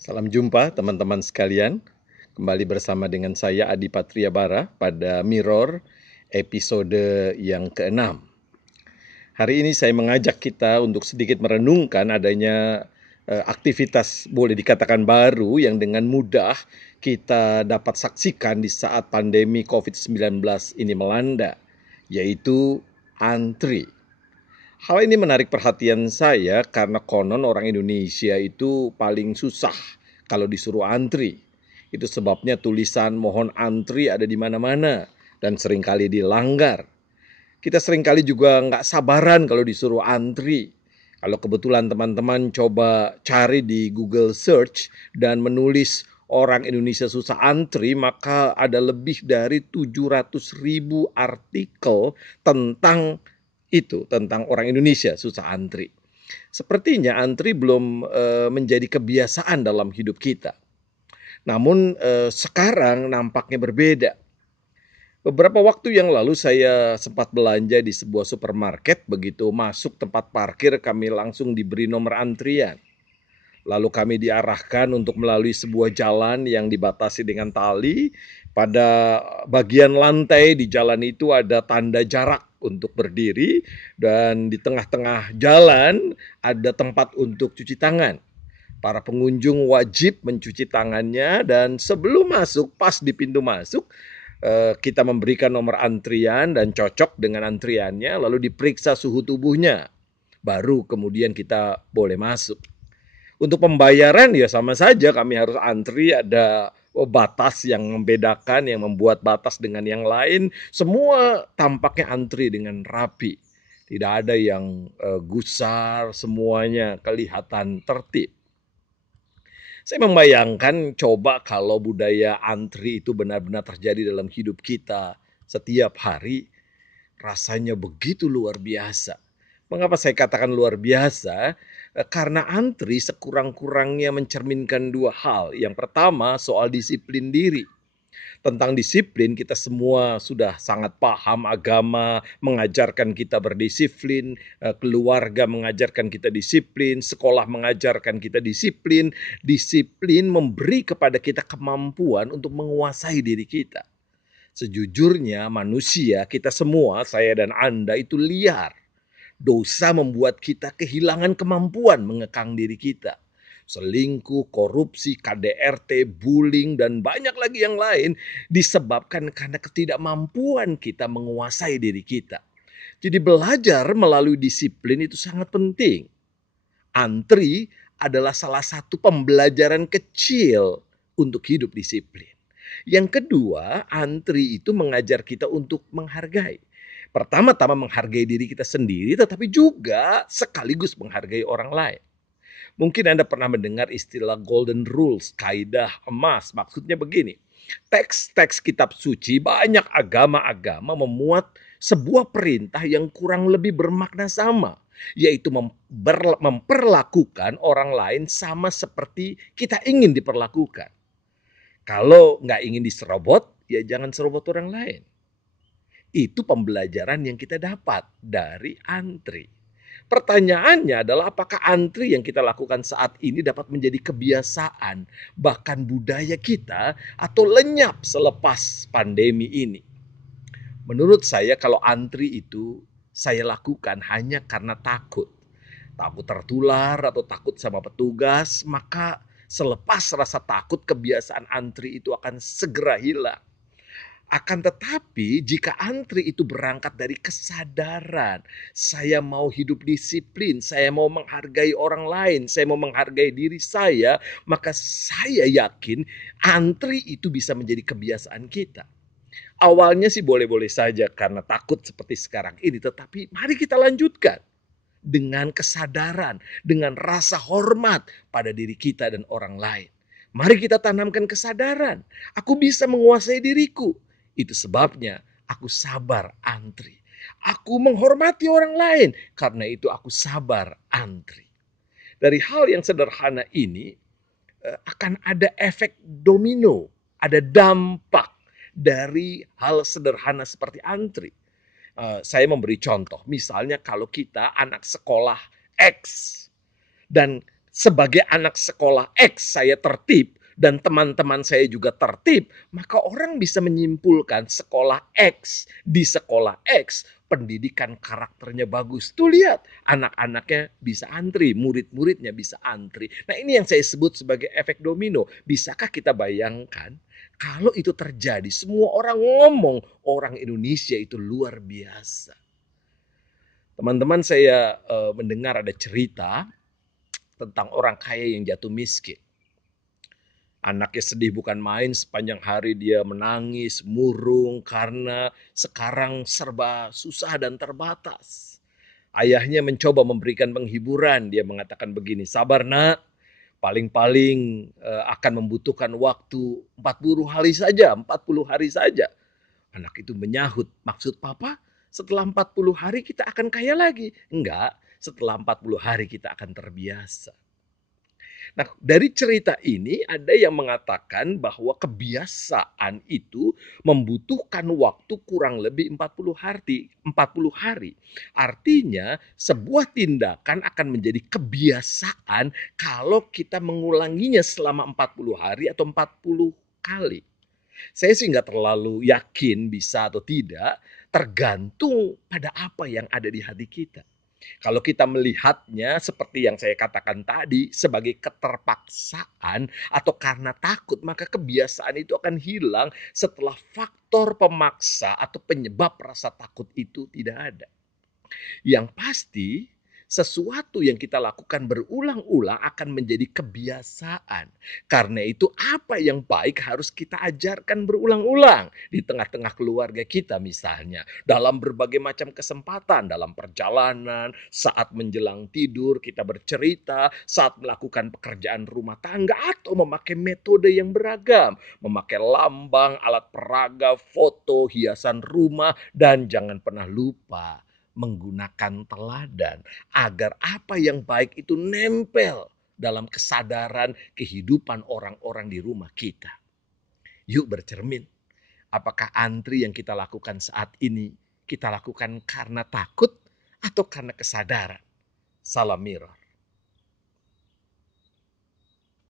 Salam jumpa teman-teman sekalian. Kembali bersama dengan saya Adi Patriabara pada Mirror episode yang ke-6. Hari ini saya mengajak kita untuk sedikit merenungkan adanya aktivitas boleh dikatakan baru yang dengan mudah kita dapat saksikan di saat pandemi COVID-19 ini melanda, yaitu antri. Hal ini menarik perhatian saya karena konon orang Indonesia itu paling susah kalau disuruh antri. Itu sebabnya tulisan mohon antri ada di mana-mana dan seringkali dilanggar. Kita seringkali juga nggak sabaran kalau disuruh antri. Kalau kebetulan teman-teman coba cari di Google Search dan menulis orang Indonesia susah antri, maka ada lebih dari 700.000 artikel tentang itu, tentang orang Indonesia susah antri. Sepertinya antri belum menjadi kebiasaan dalam hidup kita. Namun sekarang nampaknya berbeda. Beberapa waktu yang lalu saya sempat belanja di sebuah supermarket. Begitu masuk tempat parkir kami langsung diberi nomor antrian. Lalu kami diarahkan untuk melalui sebuah jalan yang dibatasi dengan tali. Pada bagian lantai di jalan itu ada tanda jarak untuk berdiri, dan di tengah-tengah jalan ada tempat untuk cuci tangan. Para pengunjung wajib mencuci tangannya, dan sebelum masuk, pas di pintu masuk, kita memberikan nomor antrian dan cocok dengan antriannya, lalu diperiksa suhu tubuhnya. Baru kemudian kita boleh masuk. Untuk pembayaran ya sama saja, kami harus antri, ada batas yang membedakan, yang membuat batas dengan yang lain. Semua tampaknya antri dengan rapi. Tidak ada yang gusar, semuanya kelihatan tertib. Saya membayangkan coba kalau budaya antri itu benar-benar terjadi dalam hidup kita setiap hari, rasanya begitu luar biasa. Mengapa saya katakan luar biasa? Karena antri sekurang-kurangnya mencerminkan dua hal. Yang pertama soal disiplin diri. Tentang disiplin kita semua sudah sangat paham, agama mengajarkan kita berdisiplin, keluarga mengajarkan kita disiplin, sekolah mengajarkan kita disiplin. Disiplin memberi kepada kita kemampuan untuk menguasai diri kita. Sejujurnya manusia, kita semua, saya dan Anda itu liar. Dosa membuat kita kehilangan kemampuan mengekang diri kita. Selingkuh, korupsi, KDRT, bullying, dan banyak lagi yang lain disebabkan karena ketidakmampuan kita menguasai diri kita. Jadi belajar melalui disiplin itu sangat penting. Antri adalah salah satu pembelajaran kecil untuk hidup disiplin. Yang kedua, antri itu mengajar kita untuk menghargai. Pertama-tama menghargai diri kita sendiri, tetapi juga sekaligus menghargai orang lain. Mungkin Anda pernah mendengar istilah golden rules, kaidah emas. Maksudnya begini, teks-teks kitab suci, banyak agama-agama memuat sebuah perintah yang kurang lebih bermakna sama, yaitu memperlakukan orang lain sama seperti kita ingin diperlakukan. Kalau nggak ingin diserobot, ya jangan serobot orang lain. Itu pembelajaran yang kita dapat dari antri. Pertanyaannya adalah apakah antri yang kita lakukan saat ini dapat menjadi kebiasaan, bahkan budaya kita, atau lenyap selepas pandemi ini? Menurut saya kalau antri itu saya lakukan hanya karena takut. Takut tertular atau takut sama petugas, maka selepas rasa takut kebiasaan antri itu akan segera hilang. Akan tetapi jika antri itu berangkat dari kesadaran, saya mau hidup disiplin, saya mau menghargai orang lain, saya mau menghargai diri saya, maka saya yakin antri itu bisa menjadi kebiasaan kita. Awalnya sih boleh-boleh saja karena takut seperti sekarang ini, tetapi mari kita lanjutkan dengan kesadaran, dengan rasa hormat pada diri kita dan orang lain. Mari kita tanamkan kesadaran. Aku bisa menguasai diriku. Itu sebabnya aku sabar antri. Aku menghormati orang lain. Karena itu aku sabar antri. Dari hal yang sederhana ini akan ada efek domino. Ada dampak dari hal sederhana seperti antri. Saya memberi contoh. Misalnya kalau kita anak sekolah X dan sebagai anak sekolah X saya tertib dan teman-teman saya juga tertib, maka orang bisa menyimpulkan sekolah X di sekolah X pendidikan karakternya bagus. Tuh lihat, anak-anaknya bisa antri, murid-muridnya bisa antri. Nah, ini yang saya sebut sebagai efek domino. Bisakah kita bayangkan kalau itu terjadi, semua orang ngomong orang Indonesia itu luar biasa. Teman-teman, saya mendengar ada cerita tentang orang kaya yang jatuh miskin. Anaknya sedih bukan main, sepanjang hari dia menangis, murung karena sekarang serba susah dan terbatas. Ayahnya mencoba memberikan penghiburan, dia mengatakan begini, sabar nak, paling-paling akan membutuhkan waktu 40 hari saja, 40 hari saja. Anak itu menyahut, maksud papa setelah 40 hari kita akan kaya lagi. Enggak, setelah 40 hari kita akan terbiasa. Nah, dari cerita ini ada yang mengatakan bahwa kebiasaan itu membutuhkan waktu kurang lebih 40 hari. 40 hari. Artinya sebuah tindakan akan menjadi kebiasaan kalau kita mengulanginya selama 40 hari atau 40 kali. Saya sih nggak terlalu yakin bisa atau tidak, tergantung pada apa yang ada di hati kita. Kalau kita melihatnya seperti yang saya katakan tadi sebagai keterpaksaan atau karena takut, maka kebiasaan itu akan hilang setelah faktor pemaksa atau penyebab rasa takut itu tidak ada. Yang pasti, sesuatu yang kita lakukan berulang-ulang akan menjadi kebiasaan. Karena itu apa yang baik harus kita ajarkan berulang-ulang. Di tengah-tengah keluarga kita misalnya. Dalam berbagai macam kesempatan. Dalam perjalanan, saat menjelang tidur kita bercerita. Saat melakukan pekerjaan rumah tangga. Atau memakai metode yang beragam. Memakai lambang, alat peraga, foto, hiasan rumah. Dan jangan pernah lupa menggunakan teladan agar apa yang baik itu nempel dalam kesadaran kehidupan orang-orang di rumah kita. Yuk bercermin, apakah antri yang kita lakukan saat ini kita lakukan karena takut atau karena kesadaran? Salam Mirror.